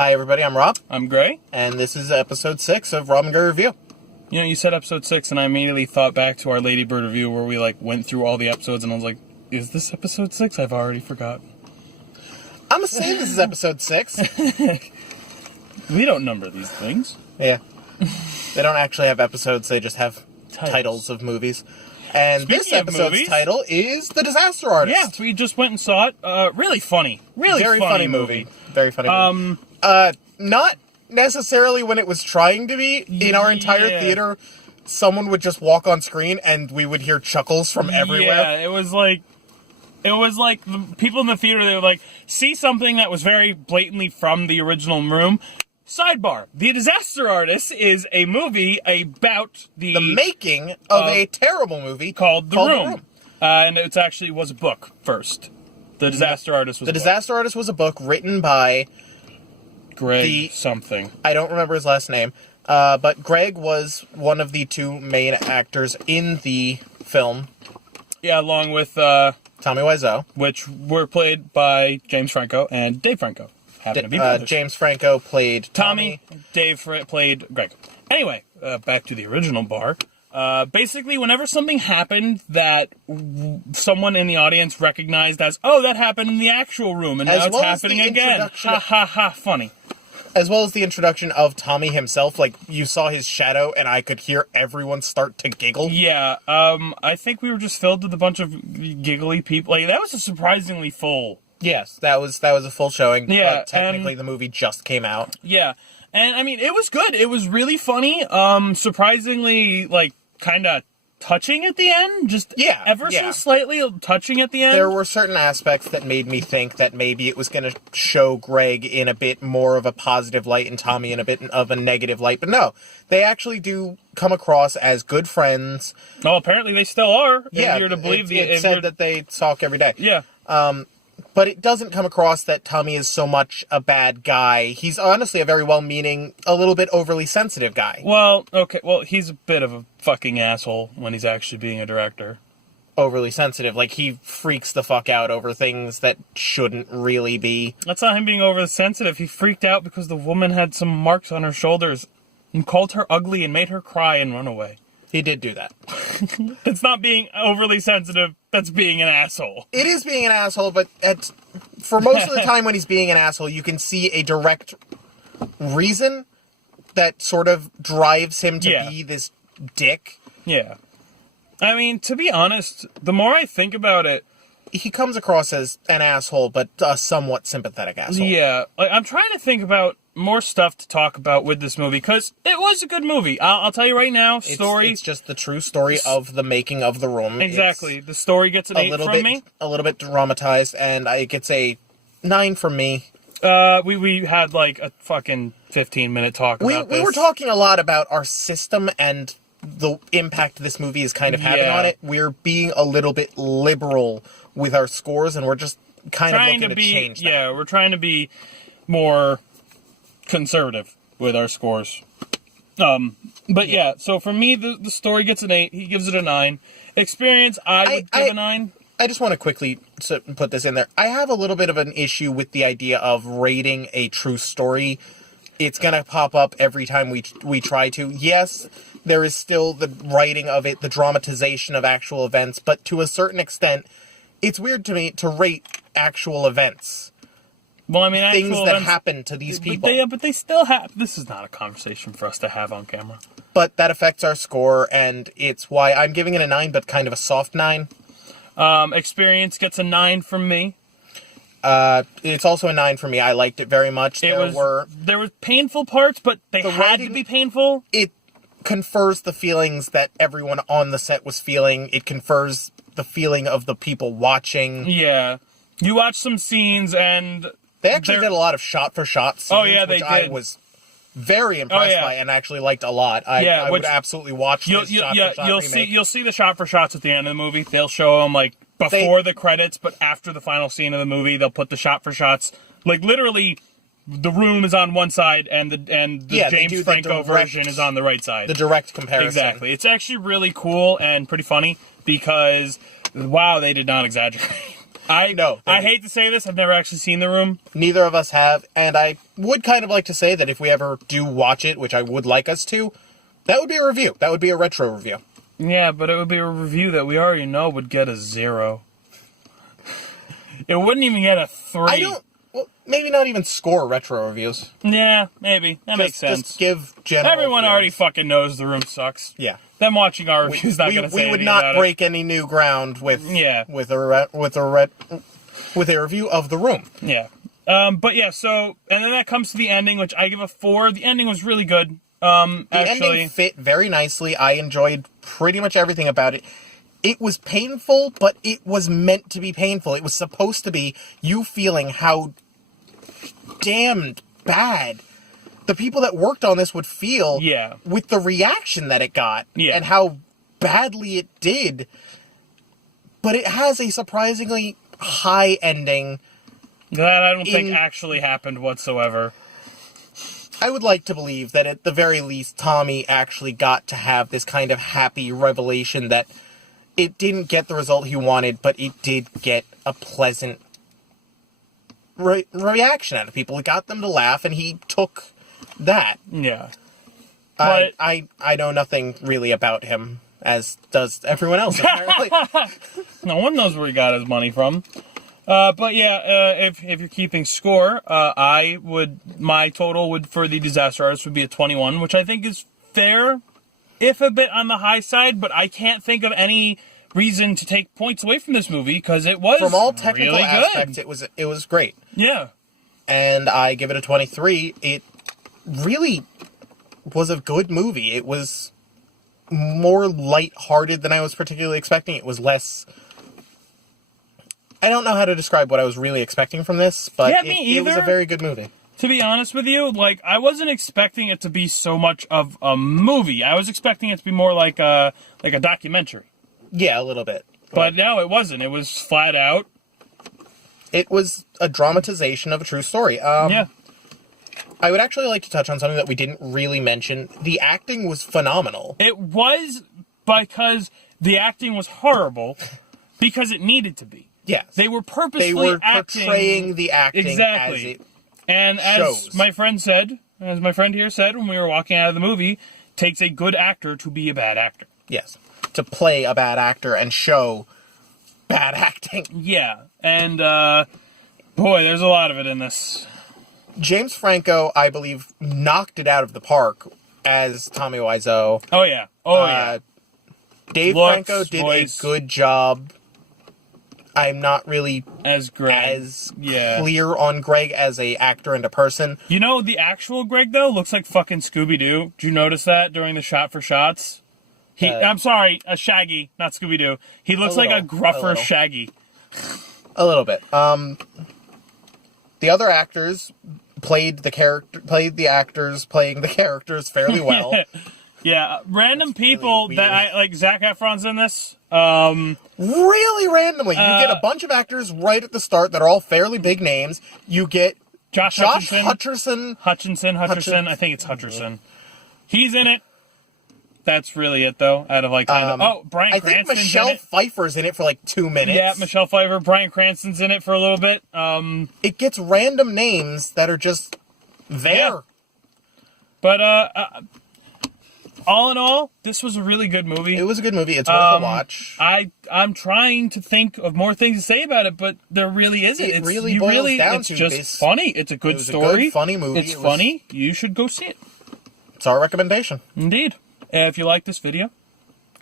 Hi, everybody. I'm Rob, I'm Gray. and this is episode 6 of Rob and Gray Review. You know, you said episode 6, and I immediately thought back to our Lady Bird review where we, went through all the episodes, and I was like, is this episode 6? I've already forgotten. I'm going to say this is episode 6. We don't number these things. Yeah. They don't actually have episodes, they just have titles of movies. And Speaking this of episode's movies, title is The Disaster Artist. Yeah, we just went and saw it. Really funny. Very funny movie. Very funny movie. Not necessarily when it was trying to be. In our entire theater, someone would just walk on screen and we would hear chuckles from everywhere. Yeah, it was like the people in the theater, they would see something that was very blatantly from the original room. Sidebar: The Disaster Artist is a movie about the making of a terrible movie called The Room. And it actually was a book first. The Disaster Artist was a book. The Disaster Artist was a book written by Greg something. I don't remember his last name. But Greg was one of the two main actors in the film. Yeah, along with Tommy Wiseau, which were played by James Franco and Dave Franco. James Franco played Tommy. Dave played Greg. Anyway, back to the original bar. Basically, whenever something happened that someone in the audience recognized as, oh, that happened in the actual room, and now it's happening again. Ha ha ha, funny. As well as the introduction of Tommy himself, you saw his shadow, and I could hear everyone start to giggle. Yeah, I think we were just filled with a bunch of giggly people. That was a surprisingly full. Yes, that was a full showing. Yeah, but technically the movie just came out. Yeah, and I mean, it was good. It was really funny. Surprisingly, kind of touching at the end. Just so slightly touching at the end. There were certain aspects that made me think that maybe it was going to show Greg in a bit more of a positive light and Tommy in a bit of a negative light. But no, they actually do come across as good friends. Well, apparently they still are. Yeah, if you're to believe it said that they talk every day. Yeah. But it doesn't come across that Tommy is so much a bad guy. He's honestly a very well-meaning, a little bit overly sensitive guy. Well, okay. Well, he's a bit of a fucking asshole when he's actually being a director. Overly sensitive. He freaks the fuck out over things that shouldn't really be. That's not him being overly sensitive. He freaked out because the woman had some marks on her shoulders and called her ugly and made her cry and run away. He did do that. That's not being overly sensitive. That's being an asshole. It is being an asshole, but for most of the time when he's being an asshole, you can see a direct reason that sort of drives him to be this dick. Yeah. I mean, to be honest, the more I think about it, he comes across as an asshole, but a somewhat sympathetic asshole. Yeah. I'm trying to think about more stuff to talk about with this movie, because it was a good movie. I'll tell you right now, It's just the true story of the making of The Room. Exactly. The story gets an 8 from me. A little bit dramatized, and it gets a 9 from me. We had a fucking 15-minute talk about this. We were talking a lot about our system and the impact this movie is kind of having on it. We're being a little bit liberal with our scores, and we're just kind of looking to change that. Yeah, we're trying to be more conservative with our scores. But yeah, so for me, the story gets an 8. He gives it a 9. Experience, I would give a 9. I just want to quickly put this in there. I have a little bit of an issue with the idea of rating a true story. It's going to pop up every time we try to. Yes, there is still the writing of it, the dramatization of actual events, but to a certain extent, it's weird to me to rate actual events. Well, I mean, things that happen to these people. But they still have... This is not a conversation for us to have on camera. But that affects our score, and it's why I'm giving it a 9, but kind of a soft 9. Experience gets a 9 from me. It's also a 9 for me. I liked it very much. There were painful parts, but they had to be painful. It confers the feelings that everyone on the set was feeling. It confers the feeling of the people watching. Yeah. You watch some scenes, and... They actually did a lot of shot-for-shot scenes, they which did. I was very impressed by and actually liked a lot. I would absolutely watch this shot-for-shot remake. You'll see the shot-for-shots at the end of the movie. They'll show them, before the credits, but after the final scene of the movie, they'll put the shot-for-shots. Literally, the room is on one side, and the James Franco version is on the right side. The direct comparison. Exactly. It's actually really cool and pretty funny, because, wow, they did not exaggerate. No, they I do. hate to say this, I've never actually seen The Room. Neither of us have, and I would kind of like to say that if we ever do watch it, which I would like us to, that would be a review. That would be a retro review. Yeah, but it would be a review that we already know would get a 0. It wouldn't even get a 3. I don't. Well, maybe not even score retro reviews. Yeah, maybe. That makes sense. Just give general. Everyone feelings. already fucking knows The Room sucks. Yeah. Them watching our reviews not going to say we would anything not about break any new ground with with a review of The Room. it. Yeah. But yeah, so, and then that comes to the ending, which I give a 4. The ending was really good. The Actually, ending fit very nicely. I enjoyed pretty much everything about it. It was painful, but it was meant to be painful. It was supposed to be you feeling how damned bad the people that worked on this would feel Yeah. with the reaction that it got Yeah. and how badly it did. But it has a surprisingly high ending. that I don't think in- actually happened whatsoever. I would like to believe that at the very least, Tommy actually got to have this kind of happy revelation that it didn't get the result he wanted, but it did get a pleasant reaction out of people. It got them to laugh, and he took that. Yeah. But I know nothing really about him, as does everyone else, apparently. no one knows where he got his money from. But yeah, if you're keeping score, my total would for the Disaster Artist would be a 21, which I think is fair, if a bit on the high side. But I can't think of any reason to take points away from this movie because it was From all technical really aspects, good. it was great. Yeah. And I give it a 23. It really was a good movie. It was more light-hearted than I was particularly expecting. It was less... I don't know how to describe what I was really expecting from this, but Yeah, me it was a either. very good movie. To be honest with you, like, I wasn't expecting it to be so much of a movie. I was expecting it to be more like a documentary. Yeah, a little bit. But no, it wasn't. It was flat out. It was a dramatization of a true story. Yeah. I would actually like to touch on something that we didn't really mention. The acting was phenomenal. It was because the acting was horrible because it needed to be. Yes. They were purposely They were acting. portraying the acting Exactly. as it And as shows. my friend here said when we were walking out of the movie, takes a good actor to be a bad actor. Yes. To play a bad actor and show bad acting. Yeah. And, boy, there's a lot of it in this. James Franco, I believe, knocked it out of the park as Tommy Wiseau. Oh, yeah. Oh, yeah. Dave Looks, Franco did voice. a good job. I'm not really As Greg. as Yeah. clear on Greg as a actor and a person. You know, the actual Greg, though, looks like fucking Scooby-Doo. Did you notice that during the shot for shots? I'm sorry, a Shaggy, not Scooby-Doo. He looks like a little, a gruffer little. Shaggy. A little bit. The other actors played the actors playing the characters fairly well. Yeah, random people really that weird. I like. Zac Efron's in this. Really randomly. You get a bunch of actors right at the start that are all fairly big names. You get Josh Hutcherson. Hutchinson. I think it's Hutcherson. He's in it. That's really it, though. Out of like, Bryan I think Cranston's Michelle in it. Pfeiffer's in it for like 2 minutes. Yeah, Michelle Pfeiffer. Bryan Cranston's in it for a little bit. It gets random names that are just there. Yeah. But all in all, this was a really good movie. It was a good movie. It's worth a watch. I'm trying to think of more things to say about it, but there really isn't. It really boils down it's to just this- funny. It's a good it was a story. good, funny movie. It's It was- funny. You should go see it. It's our recommendation. Indeed. If you like this video,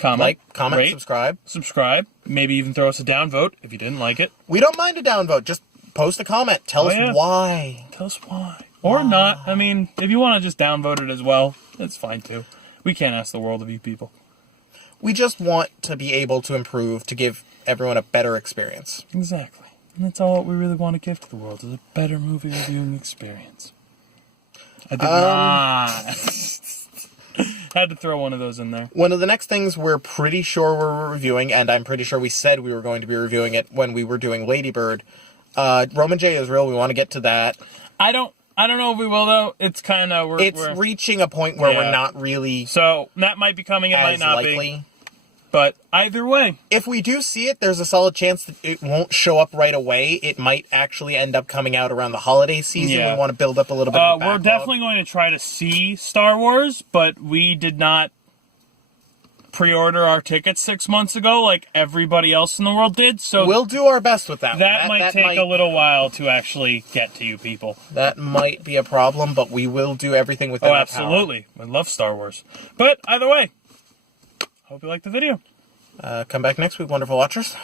comment, Like, comment, rate, subscribe. Maybe even throw us a downvote if you didn't like it. We don't mind a downvote. Just post a comment. Tell us yeah. why. Tell us why. Or not. I mean, if you want to just downvote it as well, that's fine too. We can't ask the world of you people. We just want to be able to improve to give everyone a better experience. Exactly. And that's all we really want to give to the world is a better movie reviewing experience. I did not. Had to throw one of those in there. One of the next things we're pretty sure we're reviewing, and I'm pretty sure we said we were going to be reviewing it when we were doing Lady Bird, Roman J. Israel, we want to get to that. I don't know if we will though. It's kind of It's reaching a point where Yeah. we're not really so that might be coming. It might as not likely. be. But either way, If we do see it, there's a solid chance that it won't show up right away. It might actually end up coming out around the holiday season. Yeah. We want to build up a little bit of a we're backlog. definitely going to try to see Star Wars, but we did not pre-order our tickets 6 months ago like everybody else in the world did. So We'll do our best with that. that might take a little while to actually get to you people. That might be a problem, but we will do everything within Oh, our absolutely. I love Star Wars. But either way, hope you liked the video. power. Come back next week, wonderful watchers.